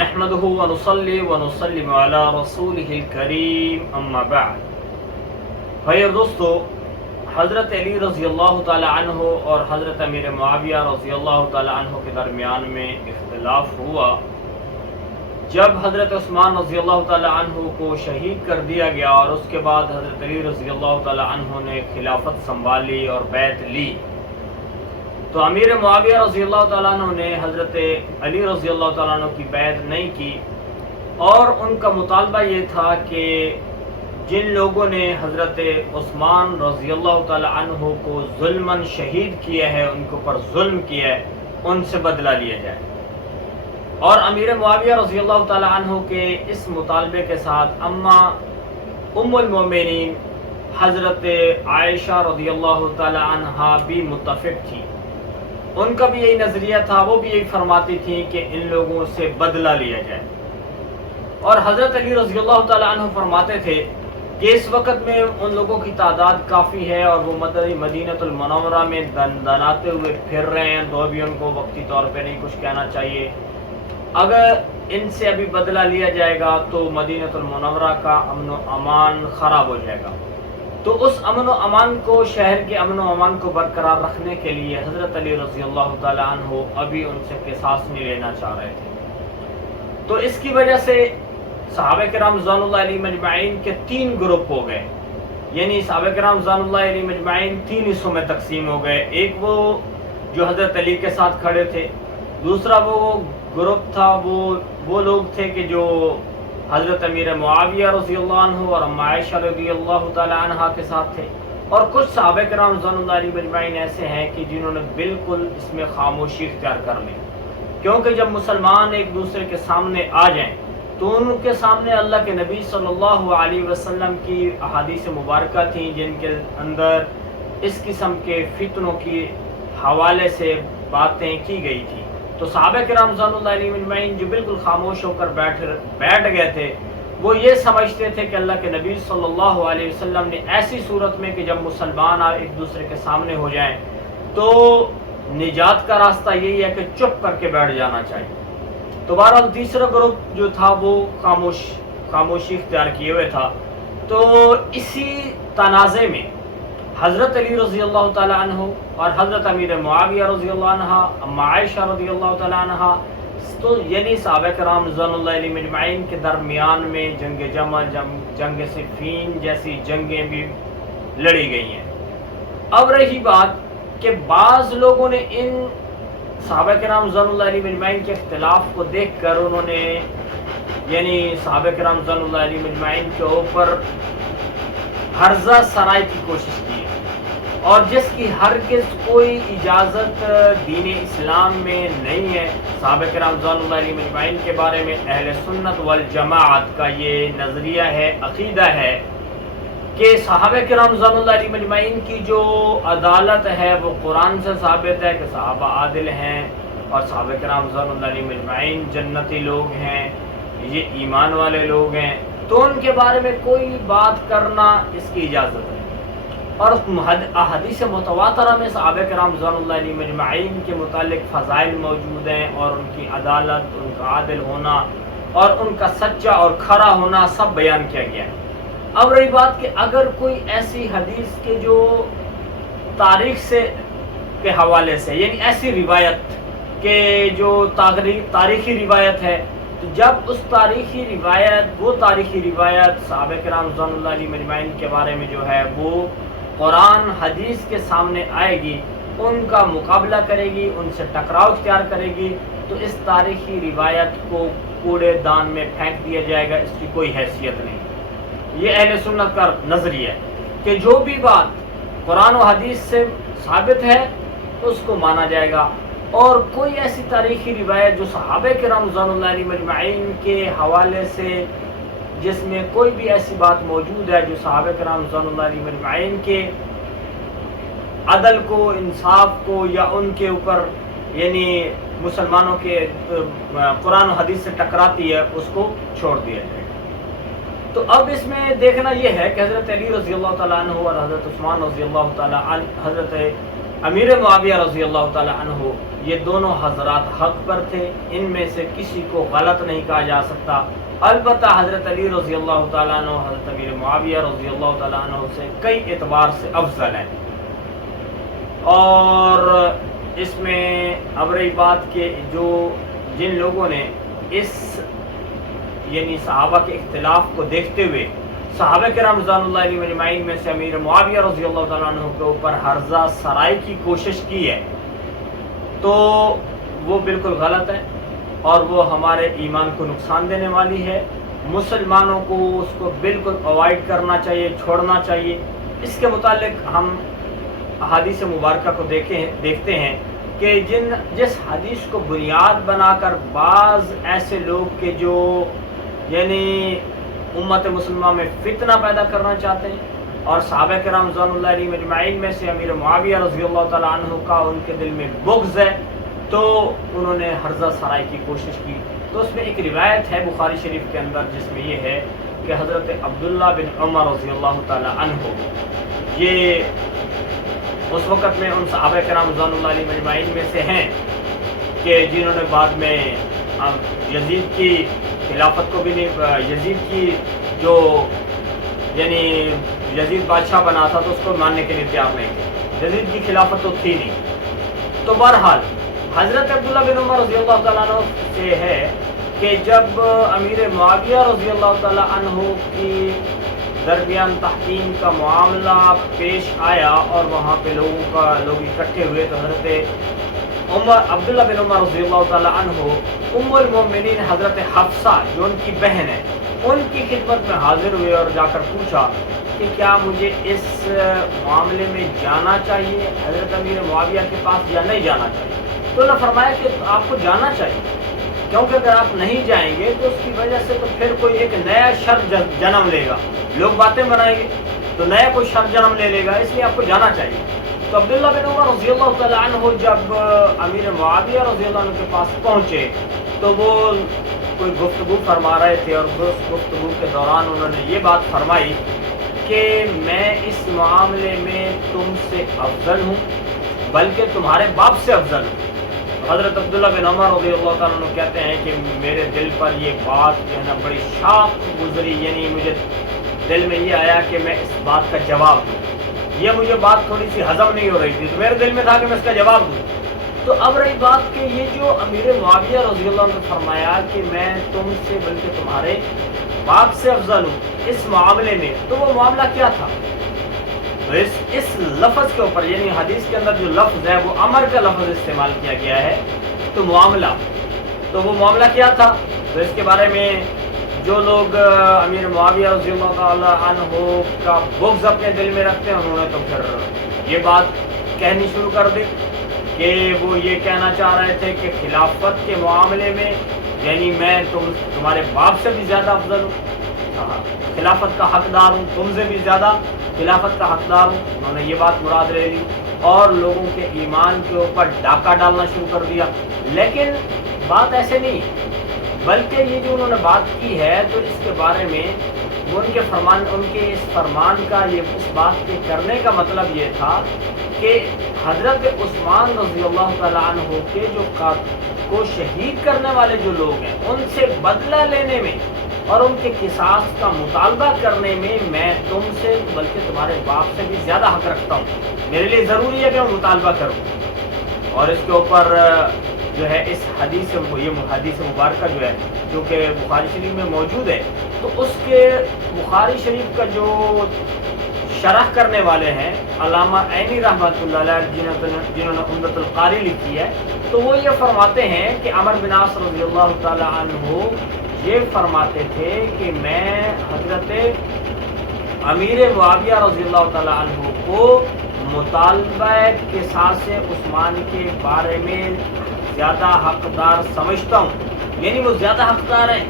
نحمده ونصلي ونسلم على رسوله الكريم اما بعد۔ بھائی دوستو، حضرت علی رضی اللہ تعالی عنہ اور حضرت امیر معاویہ رضی اللہ تعالی عنہ کے درمیان میں اختلاف ہوا جب حضرت عثمان رضی اللہ تعالی عنہ کو شہید کر دیا گیا اور اس کے بعد حضرت علی رضی اللہ تعالی عنہ نے خلافت سنبھالی اور بیعت لی، تو امیر معاویہ رضی اللہ تعالیٰ عنہ نے حضرت علی رضی اللہ تعالیٰ عنہ کی بیعت نہیں کی، اور ان کا مطالبہ یہ تھا کہ جن لوگوں نے حضرت عثمان رضی اللہ تعالیٰ عنہ کو ظلماً شہید کیا ہے، ان کے اوپر ظلم کیا ہے، ان سے بدلہ لیا جائے۔ اور امیر معاویہ رضی اللہ تعالیٰ عنہ کے اس مطالبے کے ساتھ ام المومنین حضرت عائشہ رضی اللہ تعالیٰ عنہ بھی متفق تھی، ان کا بھی یہی نظریہ تھا، وہ بھی یہی فرماتی تھی کہ ان لوگوں سے بدلہ لیا جائے۔ اور حضرت علی رضی اللہ تعالیٰ عنہ فرماتے تھے کہ اس وقت میں ان لوگوں کی تعداد کافی ہے اور وہ مدینۃ المنورہ میں دندناتے ہوئے پھر رہے ہیں، تو ابھی ان کو وقتی طور پہ نہیں کچھ کہنا چاہیے۔ اگر ان سے ابھی بدلہ لیا جائے گا تو مدینۃ المنورہ کا امن و امان خراب ہو جائے گا۔ تو اس امن و امان کو، شہر کے امن و امان کو برقرار رکھنے کے لیے حضرت علی رضی اللہ تعالی عنہ ابھی ان سے قصاص نہیں لینا چاہ رہے تھے۔ تو اس کی وجہ سے صحابہ کرام رضوان اللہ علیہ مجمعین کے 3 گروپ ہو گئے، یعنی صحابہ کرام رضوان اللہ علیہ مجمعین 3 حصوں میں تقسیم ہو گئے۔ ایک وہ جو حضرت علی کے ساتھ کھڑے تھے، دوسرا وہ گروپ تھا وہ لوگ تھے کہ جو حضرت امیر معاویہ رضی اللہ عنہ اور ام عائشہ رضی اللہ تعالی عنہ کے ساتھ تھے، اور کچھ صحابہ کرام رضوان اللہ علیہ مجمعین ایسے ہیں کہ جنہوں نے بالکل اس میں خاموشی اختیار کر لی، کیونکہ جب مسلمان ایک دوسرے کے سامنے آ جائیں تو ان کے سامنے اللہ کے نبی صلی اللہ علیہ وسلم کی احادیث مبارکہ تھیں جن کے اندر اس قسم کے فتنوں کی حوالے سے باتیں کی گئی تھی۔ تو صحابہ کرام رضوان اللہ علیہ مجمعین جو بالکل خاموش ہو کر بیٹھ گئے تھے، وہ یہ سمجھتے تھے کہ اللہ کے نبی صلی اللہ علیہ وسلم نے ایسی صورت میں کہ جب مسلمان ایک دوسرے کے سامنے ہو جائیں تو نجات کا راستہ یہی ہے کہ چپ کر کے بیٹھ جانا چاہیے۔ تو بہرحال تیسرا گروپ جو تھا وہ خاموشی اختیار کیے ہوئے تھا۔ تو اسی تنازع میں حضرت علی رضی اللہ تعالی عنہ اور حضرت امیر معاویہ رضی اللہ عنہ، ام عائشہ رضی اللہ تعالی عنہ، تو یعنی صحابہ کرام رضوان اللہ علیہ مجمعین کے درمیان میں جنگ جمل، جنگ صفین جیسی جنگیں بھی لڑی گئی ہیں۔ اب رہی بات کہ بعض لوگوں نے ان صحابہ کرام رضوان اللہ علیہ مجمعین کے اختلاف کو دیکھ کر انہوں نے یعنی صحابہ کرام رضوان اللہ علیہ مجمعین کے اوپر ہرزہ سرائی کی کوشش کی، اور جس کی ہرگز کوئی اجازت دین اسلام میں نہیں ہے۔ صحابہ کرام رضوان اللہ علیہ مجمعین کے بارے میں اہل سنت والجماعت کا یہ نظریہ ہے، عقیدہ ہے کہ صحابہ کرام رضوان اللہ علیہ مجمعین کی جو عدالت ہے وہ قرآن سے ثابت ہے کہ صحابہ عادل ہیں، اور صحابہ کرام رضوان اللہ علیہ مجمعین جنتی لوگ ہیں، یہ ایمان والے لوگ ہیں، تو ان کے بارے میں کوئی بات کرنا اس کی اجازت ہے۔ اور احادیث متواترہ میں صحابہ کرام رضوان اللہ علیہ مجمعین کے متعلق فضائل موجود ہیں، اور ان کی عدالت، ان کا عادل ہونا اور ان کا سچا اور کھرا ہونا سب بیان کیا گیا ہے۔ اب رہی بات کہ اگر کوئی ایسی حدیث کے جو تاریخ کے حوالے سے، یعنی ایسی روایت کہ جو تاریخی روایت ہے، تو جب اس وہ تاریخی روایت صحابہ کرام رضوان اللہ علیہ مجمعین کے بارے میں جو ہے وہ قرآن حدیث کے سامنے آئے گی، ان کا مقابلہ کرے گی، ان سے ٹکراؤ اختیار کرے گی، تو اس تاریخی روایت کو کوڑے دان میں پھینک دیا جائے گا، اس کی کوئی حیثیت نہیں۔ یہ اہل سنت کا نظریہ ہے کہ جو بھی بات قرآن و حدیث سے ثابت ہے اس کو مانا جائے گا، اور کوئی ایسی تاریخی روایت جو صحابہ کرام رضوان اللہ علیہ مجمعین کے حوالے سے جس میں کوئی بھی ایسی بات موجود ہے جو صحابہ کرام رضوان اللہ علیہ مجمعین کے عدل کو، انصاف کو، یا ان کے اوپر یعنی مسلمانوں کے قرآن و حدیث سے ٹکراتی ہے، اس کو چھوڑ دیا جائے گا۔ تو اب اس میں دیکھنا یہ ہے کہ حضرت علی رضی اللہ تعالیٰ عنہ اور حضرت عثمان رضی اللہ تعالیٰ عنہ، حضرت امیر معاویہ رضی اللہ تعالی عنہ یہ دونوں حضرات حق پر تھے، ان میں سے کسی کو غلط نہیں کہا جا سکتا۔ البتہ حضرت علی رضی اللہ تعالیٰ عنہ حضرت امیر معاویہ رضی اللہ تعالیٰ عنہ سے کئی اعتبار سے افضل ہیں۔ اور اس میں اب رہی بات کہ جن لوگوں نے اس یعنی صحابہ کے اختلاف کو دیکھتے ہوئے صحابہ کرام رضوان اللہ علیہم اجمعین میں سے امیر معاویہ رضی اللہ تعالیٰ عنہ کے اوپر ہرزہ سرائی کی کوشش کی ہے تو وہ بالکل غلط ہے، اور وہ ہمارے ایمان کو نقصان دینے والی ہے۔ مسلمانوں کو اس کو بالکل اوائڈ کرنا چاہیے، چھوڑنا چاہیے۔ اس کے متعلق ہم احادیث مبارکہ کو دیکھتے ہیں کہ جس حدیث کو بنیاد بنا کر بعض ایسے لوگ کے جو یعنی امت مسلمہ میں فتنہ پیدا کرنا چاہتے ہیں، اور صحابہ کرام رضوان اللہ علیہم اجمعین میں سے امیر معاویہ رضی اللہ تعالیٰ عنہ کا ان کے دل میں بغض ہے، تو انہوں نے ہرزہ سرائی کی کوشش کی۔ تو اس میں ایک روایت ہے بخاری شریف کے اندر جس میں یہ ہے کہ حضرت عبداللہ بن عمر رضی اللہ تعالیٰ عنہ یہ اس وقت میں ان صحابہ کرام رضوان اللہ علیہم اجمعین میں سے ہیں کہ جنہوں نے بعد میں یزید کی خلافت کو بھی نہیں، یزید کی جو یعنی یزید بادشاہ بنا تھا تو اس کو ماننے کے لیے تیار نہیں تھے، یزید کی خلافت تو تھی نہیں۔ تو بہرحال حضرت عبداللہ بن عمر رضی اللہ تعالیٰ عنہ سے ہے کہ جب امیر معاویہ رضی اللہ تعالیٰ عنہ کی درمیان تحکیم کا معاملہ پیش آیا اور وہاں پہ لوگ اکٹھے ہوئے تو حضرت عبداللہ بن عمر رضی اللہ تعالیٰ عنہ ام المومنین حضرت حفصہ جو ان کی بہن ہے ان کی خدمت میں حاضر ہوئے اور جا کر پوچھا کہ کیا مجھے اس معاملے میں جانا چاہیے حضرت امیر معاویہ کے پاس یا نہیں جانا چاہیے؟ تو انہوں نے فرمایا کہ آپ کو جانا چاہیے، کیونکہ اگر آپ نہیں جائیں گے تو اس کی وجہ سے تو پھر کوئی ایک نیا شر جنم لے گا، لوگ باتیں بنائیں گے تو نیا کوئی شر جنم لے لے گا، اس لیے آپ کو جانا چاہیے۔ تو عبداللہ بن عمر رضی اللہ تعالیٰ عنہ جب امیر معاویہ رضی اللہ عنہ کے پاس پہنچے تو وہ کوئی گفتگو فرما رہے تھے، اور اس گفتگو کے دوران انہوں نے یہ بات فرمائی کہ میں اس معاملے میں تم سے افضل ہوں، بلکہ تمہارے باپ سے افضل ہوں۔ حضرت عبداللہ بن عمر رضی اللہ تعالیٰ عنہ کہتے ہیں کہ میرے دل پر یہ بات جو ہے نا بڑی شاق گزری، یعنی مجھے دل میں یہ آیا کہ میں اس بات کا جواب دوں، یہ مجھے بات تھوڑی سی ہضم نہیں ہو رہی تھی تو میرے دل میں تھا کہ میں اس کا جواب دوں۔ تو اب رہی بات کہ یہ جو امیر معاویہ رضی اللہ عنہ نے فرمایا کہ میں تم سے بلکہ تمہارے باپ سے افضل ہوں اس معاملے میں، تو وہ معاملہ کیا تھا؟ تو اس لفظ کے اوپر یعنی حدیث کے اندر جو لفظ ہے وہ امر کا لفظ استعمال کیا گیا ہے، تو وہ معاملہ کیا تھا؟ تو اس کے بارے میں جو لوگ امیر معاویہ رضی اللہ تعالیٰ عنہ کا بغض اپنے دل میں رکھتے ہیں انہوں نے تو پھر یہ بات کہنی شروع کر دی کہ وہ یہ کہنا چاہ رہے تھے کہ خلافت کے معاملے میں یعنی میں تمہارے باپ سے بھی زیادہ افضل ہوں، خلافت کا حقدار ہوں، تم سے بھی زیادہ خلافت کا حقدار ہوں۔ انہوں نے یہ بات مراد لے لی اور لوگوں کے ایمان کے اوپر ڈاکہ ڈالنا شروع کر دیا۔ لیکن بات ایسے نہیں، بلکہ یہ جو انہوں نے بات کی ہے تو اس کے بارے میں وہ ان کے اس فرمان کا اس بات کے کرنے کا مطلب یہ تھا کہ حضرت عثمان رضی اللہ تعالیٰ عنہ کے جو کو شہید کرنے والے جو لوگ ہیں ان سے بدلہ لینے میں اور ان کے قصاص کا مطالبہ کرنے میں تم سے بلکہ تمہارے باپ سے بھی زیادہ حق رکھتا ہوں، میرے لیے ضروری ہے کہ میں مطالبہ کروں۔ اور اس کے اوپر جو ہے اس حدیث مبارکہ جو ہے جو کہ بخاری شریف میں موجود ہے، تو اس کے بخاری شریف کا جو شرح کرنے والے ہیں علامہ عینی رحمۃ اللہ علیہ جنہوں نے عمدۃ القاری لکھی ہے، تو وہ یہ فرماتے ہیں کہ عمرو بن عاص رضی اللہ تعالی عنہ یہ فرماتے تھے کہ میں حضرت امیر معاویہ رضی اللہ تعالی عنہ کو مطالبہ قصاص عثمان کے بارے میں زیادہ حقدار سمجھتا ہوں، یعنی وہ زیادہ حقدار ہیں،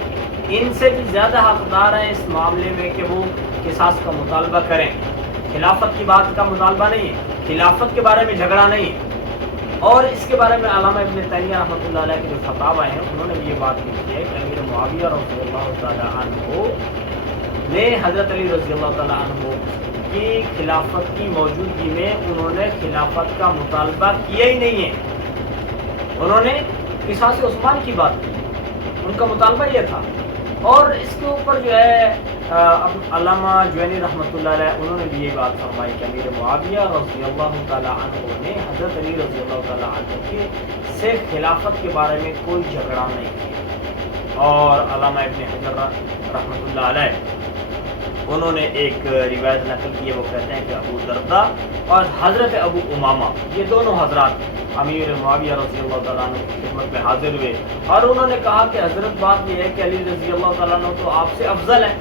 ان سے بھی زیادہ حقدار ہیں اس معاملے میں کہ وہ قصاص کا مطالبہ کریں، خلافت کی بات کا مطالبہ نہیں، خلافت کے بارے میں جھگڑا نہیں۔ اور اس کے بارے میں علامہ ابن تیمیہ رحمۃ اللہ علیہ کے جو فتاوی ہیں انہوں نے یہ بات لکھی ہے کہ امیر معاویہ رضی اللہ تعالیٰ عنہ نے حضرت علی رضی اللہ تعالیٰ عنہ کی خلافت کی موجودگی میں انہوں نے خلافت کا مطالبہ کیا ہی نہیں ہے، انہوں نے قصاص عثمان کی بات کی، ان کا مطالبہ یہ تھا۔ اور اس کے اوپر جو ہے علامہ جوینی رحمۃ اللہ علیہ انہوں نے بھی یہ بات فرمائی کہ امیر معاویہ رضی اللہ تعالیٰ عنہ نے حضرت علی رضی اللہ تعالیٰ عنہ کے سے خلافت کے بارے میں کوئی جھگڑا نہیں کیا۔ اور علامہ ابن حجر رحمۃ اللہ علیہ انہوں نے ایک روایت نقل کی ہے، وہ کہتے ہیں کہ ابو درداء اور حضرت ابو امامہ یہ دونوں حضرات امیر معاویہ رضی اللہ تعالیٰ عنہ کی خدمت میں حاضر ہوئے، اور انہوں نے کہا کہ حضرت بات یہ ہے کہ علی رضی اللہ تعالیٰ عنہ تو آپ سے افضل ہیں،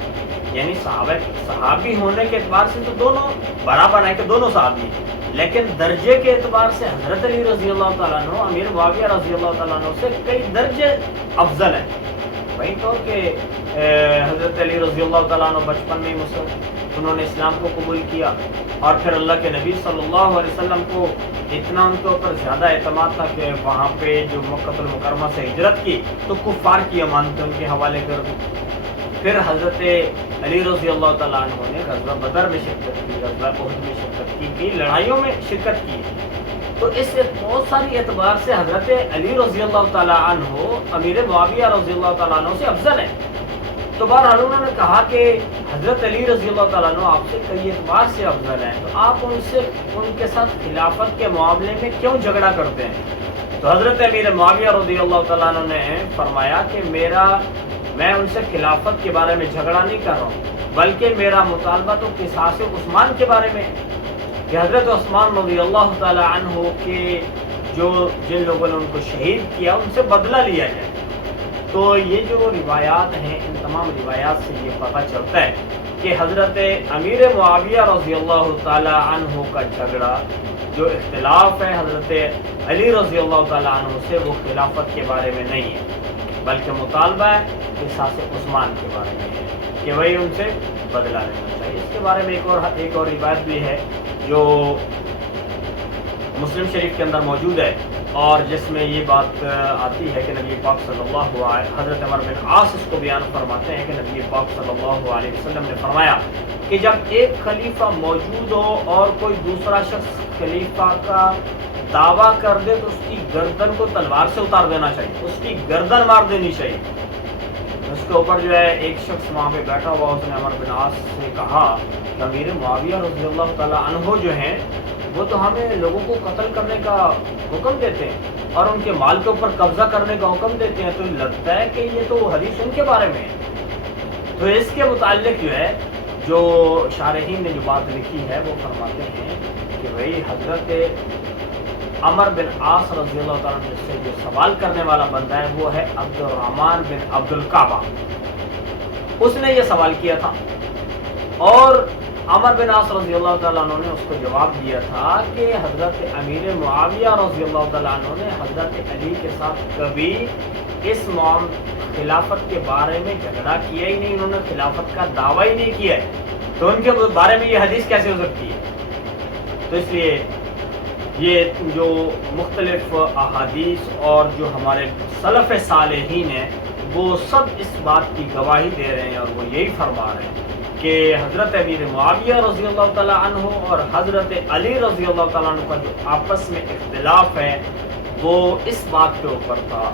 یعنی صحابی ہونے کے اعتبار سے تو دونوں برابر ہیں کہ دونوں صحابی ہیں، لیکن درجے کے اعتبار سے حضرت علی رضی اللہ تعالیٰ عنہ امیر معاویہ رضی اللہ تعالیٰ عنہ سے کئی درجے افضل ہیں۔ وہیں طور کہ حضرت علی رضی اللہ تعالیٰ عنہ بچپن میں انہوں نے اسلام کو قبول کیا، اور پھر اللہ کے نبی صلی اللہ علیہ وسلم کو اتنا ان کے اوپر زیادہ اعتماد تھا کہ وہاں پہ جو مکہ المکرمہ سے ہجرت کی تو کفار کی امانتیں ان کے حوالے کر دی۔ پھر حضرت علی رضی اللہ تعالیٰ عنہ نے غزوہ بدر میں شرکت کی، غزوہ احد میں شرکت کی، کئی لڑائیوں میں شرکت کی، تو اس سے بہت ساری اعتبار سے حضرت علی رضی اللہ تعالیٰ عنہ امیر معاویہ رضی اللہ تعالیٰ عنہ سے افضل ہیں۔ تو بہرحال انہوں نے کہا کہ حضرت علی رضی اللہ تعالیٰ عنہ آپ سے کئی اعتبار سے افضل ہیں، تو آپ ان کے ساتھ خلافت کے معاملے میں کیوں جھگڑا کرتے ہیں؟ تو حضرت امیر معاویہ رضی اللہ تعالیٰ عنہ نے فرمایا کہ میں ان سے خلافت کے بارے میں جھگڑا نہیں کر رہا ہوں، بلکہ میرا مطالبہ تو قصاص عثمان کے بارے میں ہے کہ حضرت عثمان رضی اللہ تعالیٰ عنہ کے جن لوگوں نے ان کو شہید کیا ان سے بدلہ لیا جائے۔ تو یہ جو روایات ہیں ان تمام روایات سے یہ پتہ چلتا ہے کہ حضرت امیر معاویہ رضی اللہ تعالیٰ عنہ کا جھگڑا جو اختلاف ہے حضرت علی رضی اللہ تعالیٰ عنہ سے وہ خلافت کے بارے میں نہیں ہے، بلکہ مطالبہ ہے قصاص عثمان کے بارے میں ہے کہ وہی ان سے بدلہ لینا چاہیے۔ اس کے بارے میں ایک اور روایت بھی ہے جو مسلم شریف کے اندر موجود ہے، اور جس میں یہ بات آتی ہے کہ نبی پاک صلی اللہ علیہ حضرت عمر بن عاص اس کو بیان فرماتے ہیں کہ نبی پاک صلی اللہ علیہ وسلم نے فرمایا کہ جب ایک خلیفہ موجود ہو اور کوئی دوسرا شخص خلیفہ کا دعویٰ کر دے تو اس کی گردن کو تلوار سے اتار دینا چاہیے، اس کی گردن مار دینی چاہیے۔ اس کے اوپر جو ہے ایک شخص وہاں پہ بیٹھا ہوا اس نے عمر بن عاص سے کہا کہ امیر معاویہ رضی اللہ تعالیٰ عنہ جو ہیں وہ تو ہمیں لوگوں کو قتل کرنے کا حکم دیتے ہیں اور ان کے مال کے اوپر قبضہ کرنے کا حکم دیتے ہیں، تو لگتا ہے کہ یہ تو حدیث ان کے بارے میں ہے۔ تو اس کے متعلق جو ہے جو شارحین نے جو بات لکھی ہے وہ فرماتے ہیں کہ بھئی حضرت عمر بن عاص رضی اللہ تعالیٰ عنہ سے جو سوال کرنے والا بندہ ہے وہ ہے عبد الرحمن بن عبد الکعبہ، اس نے یہ سوال کیا تھا، اور عمر بن عاص رضی اللہ تعالیٰ عنہ نے اس کو جواب دیا تھا کہ حضرت امیر معاویہ رضی اللہ تعالیٰ عنہ نے حضرت علی کے ساتھ کبھی اس خلافت کے بارے میں جھگڑا کیا ہی نہیں، انہوں نے خلافت کا دعویٰ ہی نہیں کیا ہے، تو ان کے بارے میں یہ حدیث کیسے ہو سکتی ہے؟ تو اس لیے یہ جو مختلف احادیث اور جو ہمارے سلف صالحین ہیں وہ سب اس بات کی گواہی دے رہے ہیں، اور وہ یہی فرما رہے ہیں کہ حضرت امیر معاویہ رضی اللہ تعالیٰ عنہ اور حضرت علی رضی اللہ تعالیٰ عنہ کا جو آپس میں اختلاف ہے وہ اس بات کے اوپر تھا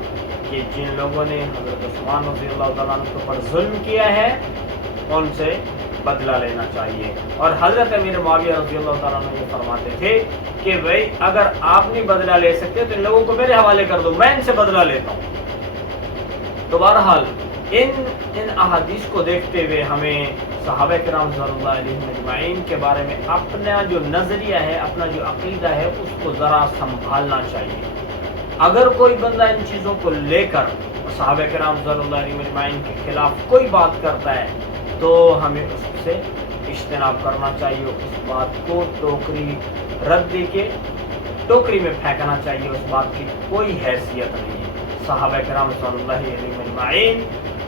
کہ جن لوگوں نے حضرت عثمان رضی اللہ تعالیٰ عنہ کے اوپر ظلم کیا ہے ان سے بدلہ لینا چاہیے، اور حضرت امیر معاویہ رضی اللہ تعالیٰ عنہ یہ فرماتے تھے کہ بھائی اگر آپ نہیں بدلہ لے سکتے تو ان لوگوں کو میرے حوالے کر دو، میں ان سے بدلہ لیتا ہوں۔ تو بہرحال ان احادیث کو دیکھتے ہوئے ہمیں صحابہ کرام رضوان اللہ علیہم اجمعین کے بارے میں اپنا جو نظریہ ہے، اپنا جو عقیدہ ہے اس کو ذرا سنبھالنا چاہیے۔ اگر کوئی بندہ ان چیزوں کو لے کر صحابہ کرام رضوان اللہ علیہم اجمعین کے خلاف کوئی بات کرتا ہے تو ہمیں اس سے اجتناب کرنا چاہیے، اس بات کو رد دے کے ٹوکری میں پھینکنا چاہیے، اس بات کی کوئی حیثیت نہیں ہے۔ صحابہ کرام رضوان اللہ علیہم اجمعین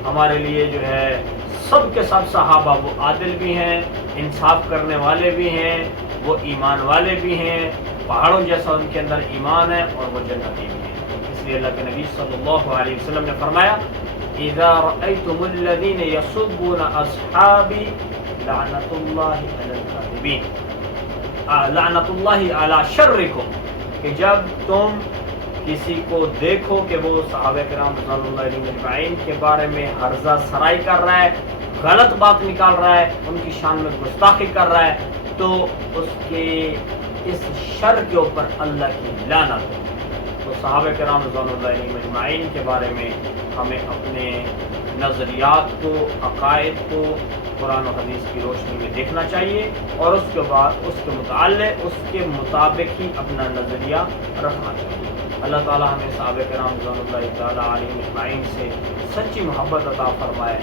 ہمارے لیے جو ہے سب کے سب صحابہ وہ عادل بھی ہیں، انصاف کرنے والے بھی ہیں، وہ ایمان والے بھی ہیں، پہاڑوں جیسا ان کے اندر ایمان ہے، اور وہ جنتی بھی ہیں۔ اس لیے اللہ کے نبی صلی اللہ علیہ وسلم نے فرمایا اذا رأيتم الذين يسبون اصحابي لعنت اللہ علی الکاذبین، لعنت اللہ علی شرکم، کہ جب تم کسی کو دیکھو کہ وہ صحابہ کرام رضوان اللہ علیہم اجمعین کے بارے میں ہرزہ سرائی کر رہا ہے، غلط بات نکال رہا ہے، ان کی شان میں گستاخی کر رہا ہے، تو اس کے اس شر کے اوپر اللہ کی لعنت ہو۔ تو صحابہ کرام رضوان اللہ علیہم اجمعین کے بارے میں ہمیں اپنے نظریات کو، عقائد کو قرآن و حدیث کی روشنی میں دیکھنا چاہیے، اور اس کے بعد اس کے متعلق اس کے مطابق ہی اپنا نظریہ رکھنا چاہیے۔ اللہ تعالی ہمیں صحابہ کرام رضوان اللہ تعالی علیہم اجمعین سے سچی محبت عطا فرمائے۔